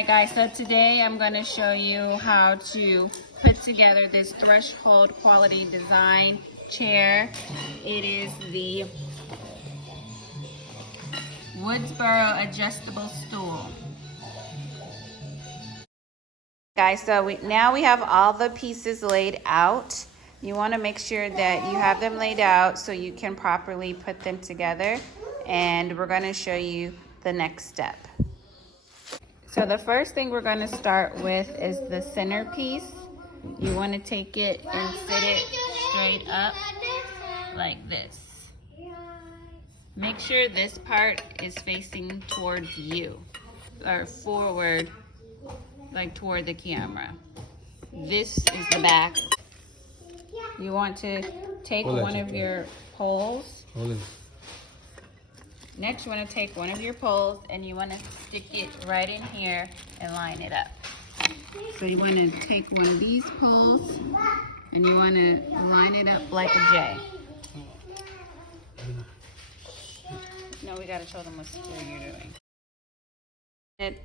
Alright guys, so today I'm going to show you how to put together this threshold quality design chair. It is the Woodsboro adjustable stool. Guys, so now we have all the pieces laid out. You want to make sure that you have them laid out so you can properly put them together, and we're going to show you the next step. So the first thing we're going to start with is the centerpiece. You want to take it and sit it straight up like this. Make sure this part is facing towards you, or forward, like toward the camera. This is the back. You want to take one of your poles. Next, you want to take one of your poles and you want to stick it right in here and line it up. So you want to take one of these poles and you want to line it up like a J. No, we got to show them what screw you're doing.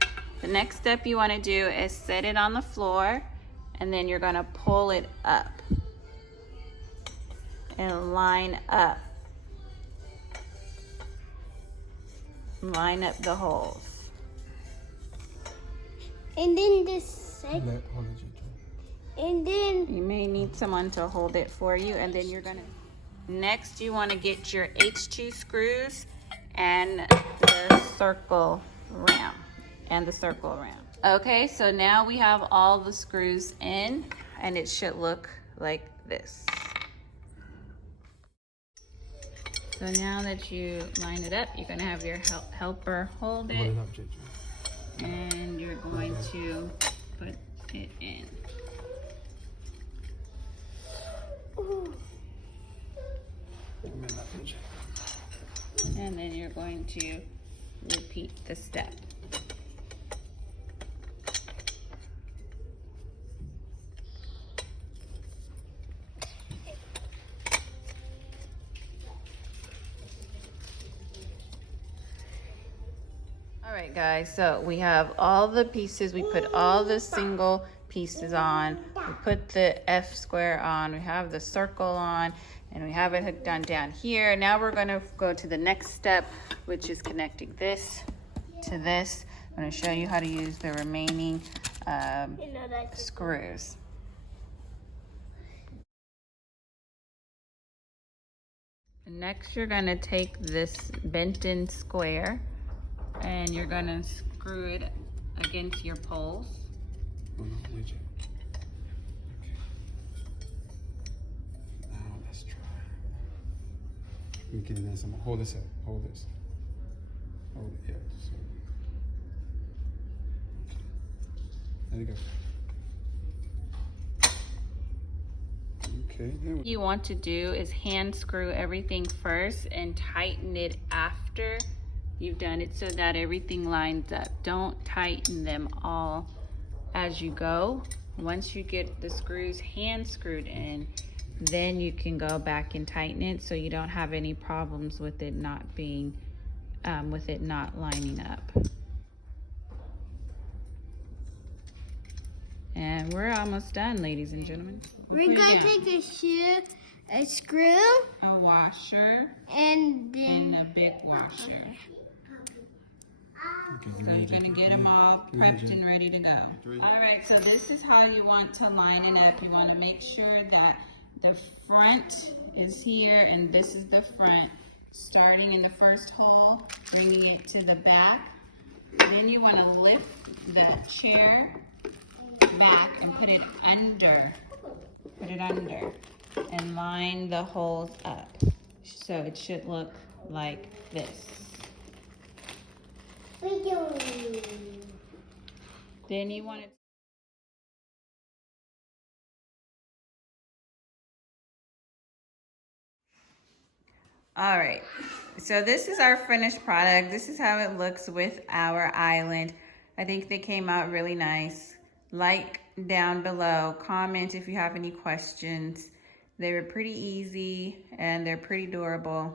The next step you want to do is set it on the floor, and then you're going to pull it up and line up. Line up the holes. And then this second. And then you may need someone to hold it for you, and then you're gonna. Next, you want to get your H2 screws and the circle ram. Okay, so now we have all the screws in, and it should look like this. So now that you line it up, you're going to have your helper hold it, and you're going to put it in. And then you're going to repeat the step. Alright guys, so we have all the pieces. We put all the single pieces on. We put the F square on. We have the circle on. And we have it hooked on down here. Now we're going to go to the next step, which is connecting this to this. I'm going to show you how to use the remaining screws. Next, you're going to take this bent-in square and you're going to screw it against your poles. You can then hold this up. Hold this. Hold it. Yeah. So. There you go. Okay. What you want to do is hand screw everything first and tighten it after you've done it so that everything lines up. Don't tighten them all as you go. Once you get the screws hand screwed in, then you can go back and tighten it so you don't have any problems with it not being, with it not lining up. And we're almost done, ladies and gentlemen. we're going to take a screw, a washer, and then a big washer. So you're gonna get them all prepped and ready to go. All right, so this is how you want to line it up. You want to make sure that the front is here and this is the front. Starting in the first hole, bringing it to the back. Then you want to lift the chair back and put it under. Put it under and line the holes up. So it should look like this. Then you want to all right, so this is our finished product. This is how it looks with our island. I think they came out really nice. Like down below, comment if you have any questions. They were pretty easy and they're pretty durable.